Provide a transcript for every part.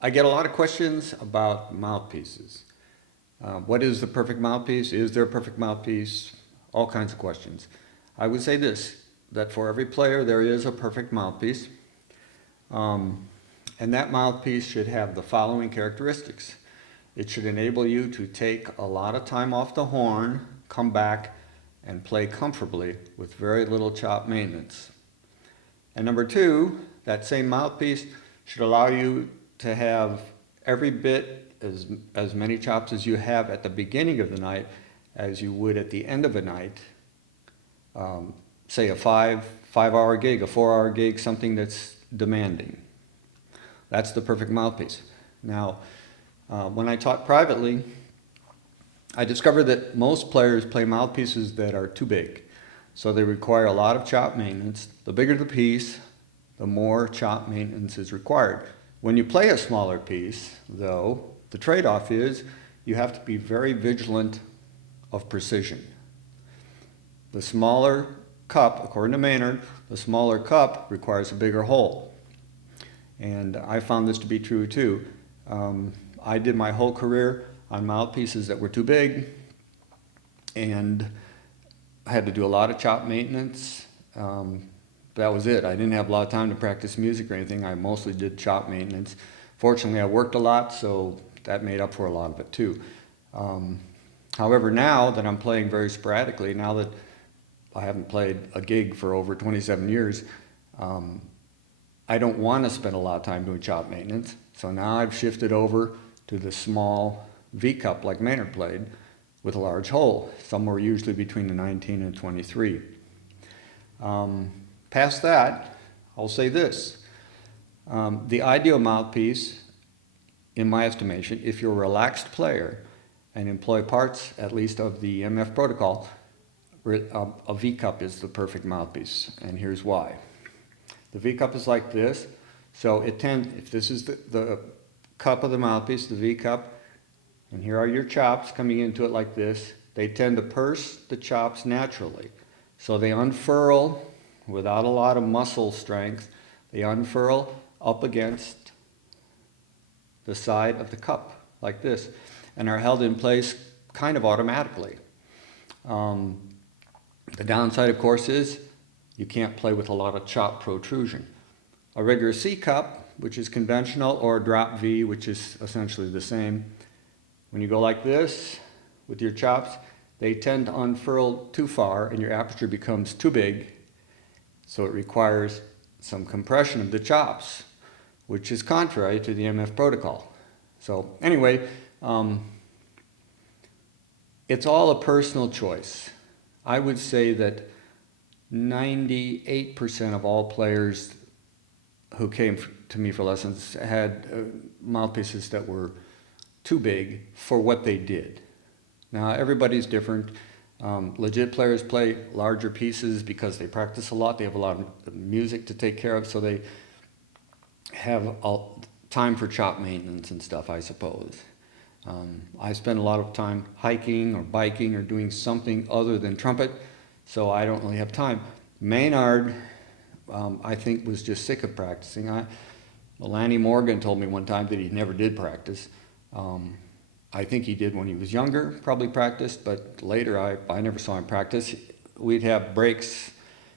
I get a lot of questions about mouthpieces. What is the perfect mouthpiece? Is there a perfect mouthpiece? All kinds of questions. I would say this, that for every player there is a perfect mouthpiece. And that mouthpiece should have the following characteristics. It should enable you to take a lot of time off the horn, come back, and play comfortably with very little chop maintenance. And number two, that same mouthpiece should allow you to have every bit as many chops as you have at the beginning of the night as you would at the end of a night. Say a five-hour gig, a 4-hour gig, something that's demanding. That's the perfect mouthpiece. Now, when I taught privately, I discovered that most players play mouthpieces that are too big. So they require a lot of chop maintenance. The bigger the piece, the more chop maintenance is required. When you play a smaller piece, though, the trade-off is you have to be very vigilant of precision. The smaller cup, according to Maynard, the smaller cup requires a bigger hole. And I found this to be true too. I did my whole career on mouthpieces that were too big, and I had to do a lot of chop maintenance. That was it. I didn't have a lot of time to practice music or anything. I mostly did chop maintenance. Fortunately, I worked a lot, so that made up for a lot of it too. However, now that I'm playing very sporadically, now that I haven't played a gig for over 27 years, I don't want to spend a lot of time doing chop maintenance. So now I've shifted over to the small V cup like Maynard played with a large hole, somewhere usually between the 19 and 23. Past that, I'll say this. The ideal mouthpiece, in my estimation, if you're a relaxed player and employ parts, at least of the MF protocol, a V cup is the perfect mouthpiece, and here's why. The V cup is like this, so if this is the cup of the mouthpiece, the V cup, and here are your chops coming into it like this, they tend to purse the chops naturally. So they unfurl without a lot of muscle strength. They unfurl up against the side of the cup like this and are held in place kind of automatically. The downside, of course, is you can't play with a lot of chop protrusion. A regular C cup, which is conventional, or a drop V, which is essentially the same, when you go like this with your chops, they tend to unfurl too far and your aperture becomes too big, so it requires some compression of the chops, which is contrary to the MF protocol. So anyway, it's all a personal choice. I would say that 98% of all players who came to me for lessons had mouthpieces that were too big for what they did. Now everybody's different. Legit players play larger pieces because they practice a lot. They have a lot of music to take care of, so they have time for chop maintenance and stuff, I suppose. I spend a lot of time hiking or biking or doing something other than trumpet, so I don't really have time. Maynard, I think, was just sick of practicing. Lanny Morgan told me one time that he never did practice. I think he did when he was younger, probably practiced, but later I never saw him practice. We'd have breaks,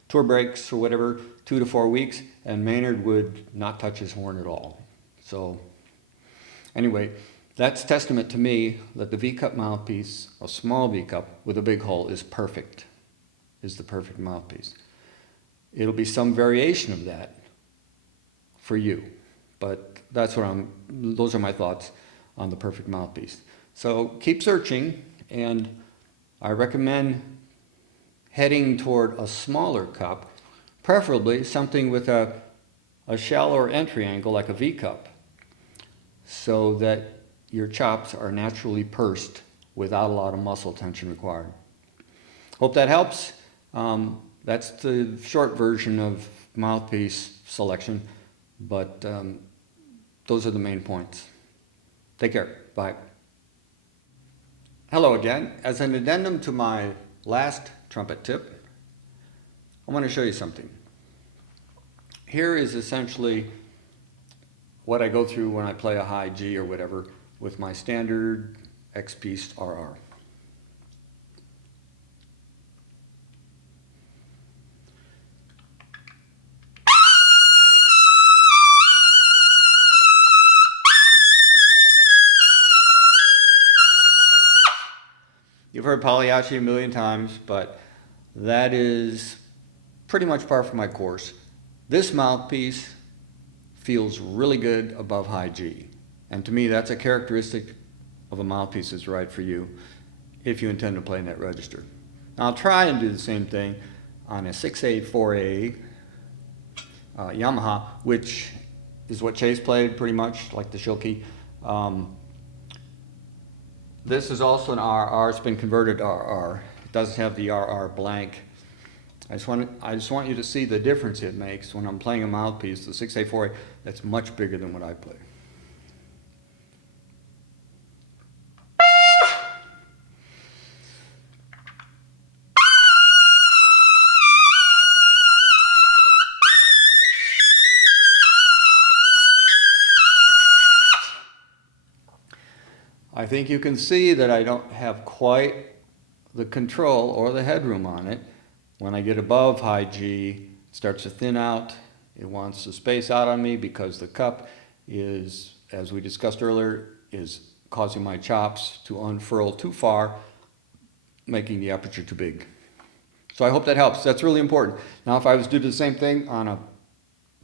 tour breaks or whatever, 2 to 4 weeks, and Maynard would not touch his horn at all. So anyway, that's testament to me that the V-cup mouthpiece, a small V-cup with a big hole, is perfect, is the perfect mouthpiece. It'll be some variation of that for you, but those are my thoughts on the perfect mouthpiece. So keep searching, and I recommend heading toward a smaller cup, preferably something with a shallower entry angle like a V-cup, so that your chops are naturally pursed without a lot of muscle tension required. Hope that helps. That's the short version of mouthpiece selection, but those are the main points. Take care. Bye. Hello again. As an addendum to my last trumpet tip, I want to show you something. Here is essentially what I go through when I play a high G or whatever with my standard X-piece RR. You've heard Pagliacci a million times, but that is pretty much par for my course. This mouthpiece feels really good above high G. And to me, that's a characteristic of a mouthpiece that's right for you if you intend to play in that register. Now, I'll try and do the same thing on a 6A, 4A Yamaha, which is what Chase played pretty much, like the Shilkey. This is also an RR. It's been converted to RR. It doesn't have the RR blank. I just want you to see the difference it makes when I'm playing a mouthpiece, the 6A, 4A, that's much bigger than what I play. I think you can see that I don't have quite the control or the headroom on it. When I get above high G, it starts to thin out. It wants to space out on me because the cup is, as we discussed earlier, is causing my chops to unfurl too far, making the aperture too big. So I hope that helps. That's really important. Now, if I was to do the same thing on a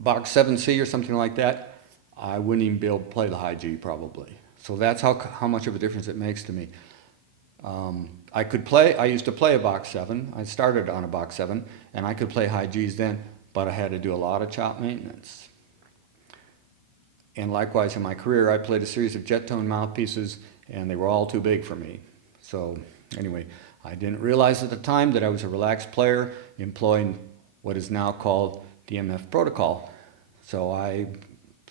box 7C or something like that, I wouldn't even be able to play the high G probably. So that's how much of a difference it makes to me. I used to play a box 7. I started on a box 7, and I could play high Gs then, but I had to do a lot of chop maintenance. And likewise, in my career, I played a series of jet tone mouthpieces, and they were all too big for me. So anyway, I didn't realize at the time that I was a relaxed player employing what is now called the MF protocol. So I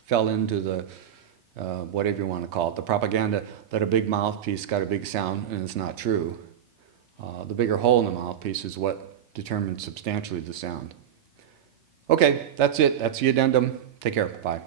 fell into the whatever you want to call it, the propaganda that a big mouthpiece got a big sound, and it's not true. The bigger hole in the mouthpiece is what determines substantially the sound. Okay, that's it. That's the addendum. Take care. Bye.